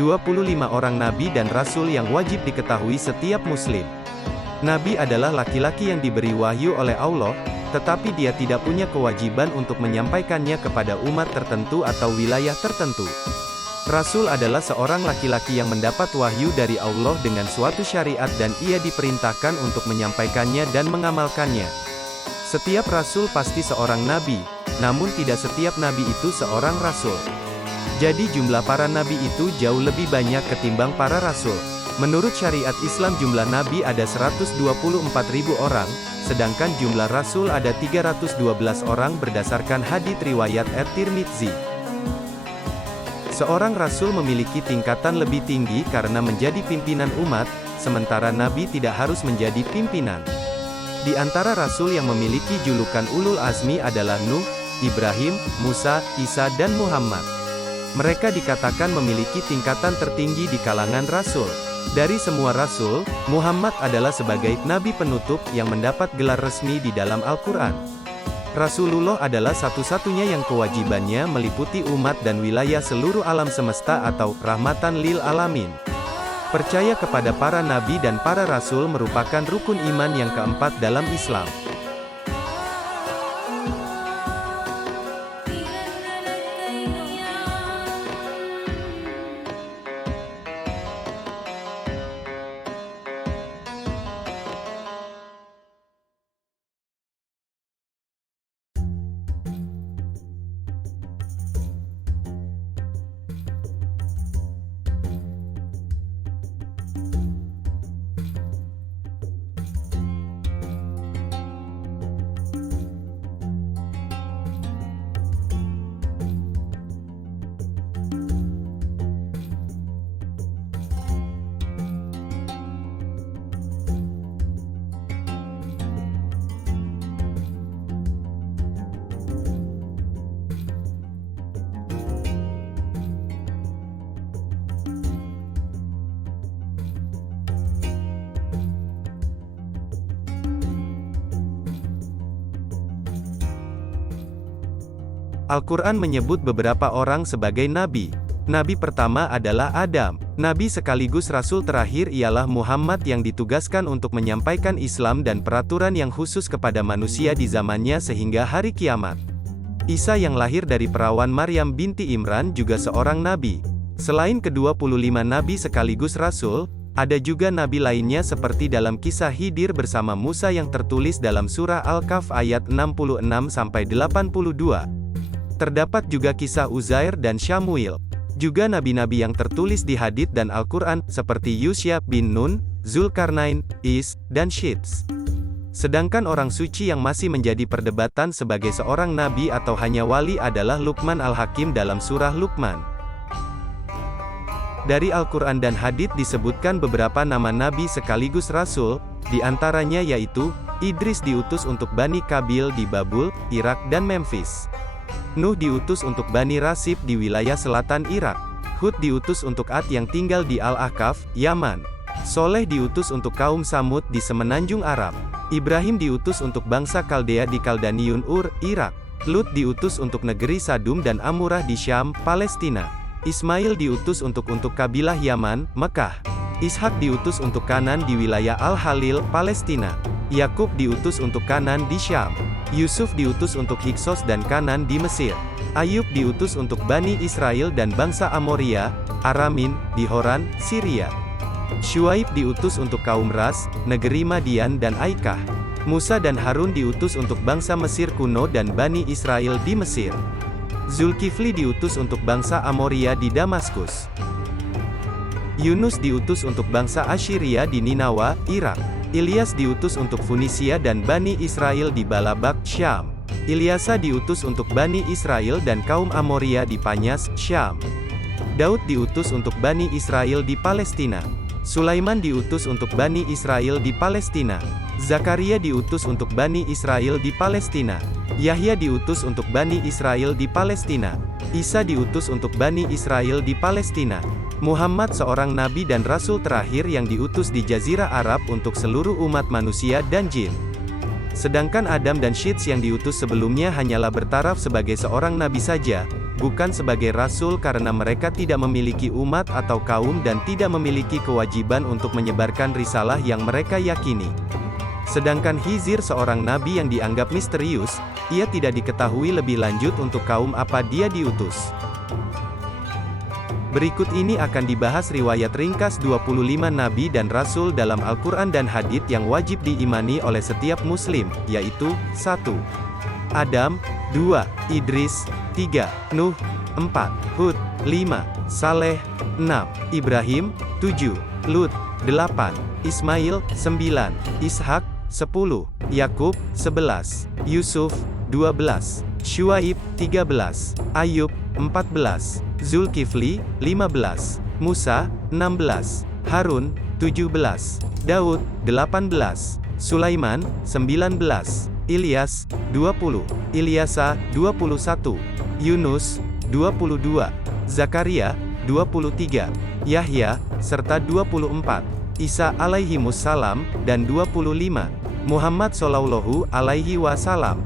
25 orang nabi dan rasul yang wajib diketahui setiap muslim. Nabi adalah laki-laki yang diberi wahyu oleh Allah, tetapi dia tidak punya kewajiban untuk menyampaikannya kepada umat tertentu atau wilayah tertentu. Rasul adalah seorang laki-laki yang mendapat wahyu dari Allah dengan suatu syariat dan ia diperintahkan untuk menyampaikannya dan mengamalkannya. Setiap rasul pasti seorang nabi, namun tidak setiap nabi itu seorang rasul. Jadi jumlah para nabi itu jauh lebih banyak ketimbang para rasul. Menurut syariat Islam jumlah nabi ada 124.000 orang, sedangkan jumlah rasul ada 312 orang berdasarkan hadits riwayat At-Tirmidzi. Seorang rasul memiliki tingkatan lebih tinggi karena menjadi pimpinan umat, sementara nabi tidak harus menjadi pimpinan. Di antara rasul yang memiliki julukan ulul azmi adalah Nuh, Ibrahim, Musa, Isa dan Muhammad. Mereka dikatakan memiliki tingkatan tertinggi di kalangan rasul. Dari semua rasul, Muhammad adalah sebagai nabi penutup yang mendapat gelar resmi di dalam Al-Quran. Rasulullah adalah satu-satunya yang kewajibannya meliputi umat dan wilayah seluruh alam semesta atau rahmatan lil alamin. Percaya kepada para nabi dan para rasul merupakan rukun iman yang keempat dalam Islam. Al-Quran menyebut beberapa orang sebagai nabi. Nabi pertama adalah Adam. Nabi sekaligus rasul terakhir ialah Muhammad yang ditugaskan untuk menyampaikan Islam dan peraturan yang khusus kepada manusia di zamannya sehingga hari kiamat. Isa yang lahir dari perawan Maryam binti Imran juga seorang nabi. Selain ke-25 nabi sekaligus rasul, ada juga nabi lainnya seperti dalam kisah Khidir bersama Musa yang tertulis dalam surah Al-Kahf ayat 66-82. Terdapat juga kisah Uzair dan Syamuil. Juga nabi-nabi yang tertulis di hadits dan Al-Quran, seperti Yusya bin Nun, Zulkarnain, Is, dan Syits. Sedangkan orang suci yang masih menjadi perdebatan sebagai seorang nabi atau hanya wali adalah Luqman Al-Hakim dalam surah Luqman. Dari Al-Quran dan hadits disebutkan beberapa nama nabi sekaligus rasul, di antaranya yaitu, Idris diutus untuk Bani Kabil di Babul, Irak dan Memphis. Nuh diutus untuk Bani Rasib di wilayah selatan Irak. Hud diutus untuk Ad yang tinggal di Al-Ahqaf, Yaman. Soleh diutus untuk kaum Samud di semenanjung Arab. Ibrahim diutus untuk bangsa Kaldea di Kaldaniun Ur, Irak. Lut diutus untuk negeri Sadum dan Amurah di Syam, Palestina. Ismail diutus untuk kabilah Yaman, Mekah. Ishak diutus untuk Kanan di wilayah Al-Halil, Palestina. Yakub diutus untuk Kanan di Syam. Yusuf diutus untuk Hiksos dan Kanan di Mesir. Ayub diutus untuk Bani Israel dan bangsa Amoria, Aramin, di Horan, Syria. Syuaib diutus untuk kaum Ras, negeri Madian dan Aikah. Musa dan Harun diutus untuk bangsa Mesir kuno dan Bani Israel di Mesir. Zulkifli diutus untuk bangsa Amoria di Damaskus. Yunus diutus untuk bangsa Assyria di Ninawa, Irak. Ilyas diutus untuk Funisia dan Bani Israel di Balabak, Syam. Ilyasa diutus untuk Bani Israel dan kaum Amoria di Panyas, Syam. Daud diutus untuk Bani Israel di Palestina. Sulaiman diutus untuk Bani Israel di Palestina. Zakaria diutus untuk Bani Israel di Palestina. Yahya diutus untuk Bani Israel di Palestina. Isa diutus untuk Bani Israel di Palestina. Muhammad seorang nabi dan rasul terakhir yang diutus di Jazirah Arab untuk seluruh umat manusia dan jin. Sedangkan Adam dan Syits yang diutus sebelumnya hanyalah bertaraf sebagai seorang nabi saja. bukan sebagai rasul karena mereka tidak memiliki umat atau kaum dan tidak memiliki kewajiban untuk menyebarkan risalah yang mereka yakini. Sedangkan Khizr seorang nabi yang dianggap misterius, ia tidak diketahui lebih lanjut untuk kaum apa dia diutus. Berikut ini akan dibahas riwayat ringkas 25 nabi dan rasul dalam Al-Quran dan hadits yang wajib diimani oleh setiap muslim, yaitu 1. Adam, 2. Idris, 3. Nuh, 4. Hud, 5. Saleh, 6. Ibrahim, 7. Lut, 8. Ismail, 9. Ishak, 10. Yakub, 11. Yusuf, 12. Syuaib, 13. Ayub, 14. Zulkifli, 15. Musa, 16. Harun, 17. Daud, 18. Sulaiman, 19. Ilyas, 20. Ilyasa, 21. Yunus, 22. Zakaria, 23. Yahya, serta 24. Isa alaihimussalam, dan 25. Muhammad sallallahu alaihi wasallam.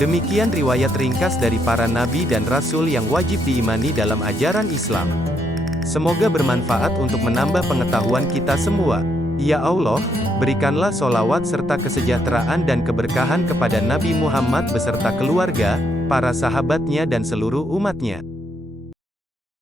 Demikian riwayat ringkas dari para nabi dan rasul yang wajib diimani dalam ajaran Islam. Semoga bermanfaat untuk menambah pengetahuan kita semua. Ya Allah, berikanlah sholawat serta kesejahteraan dan keberkahan kepada Nabi Muhammad beserta keluarga, para sahabatnya dan seluruh umatnya.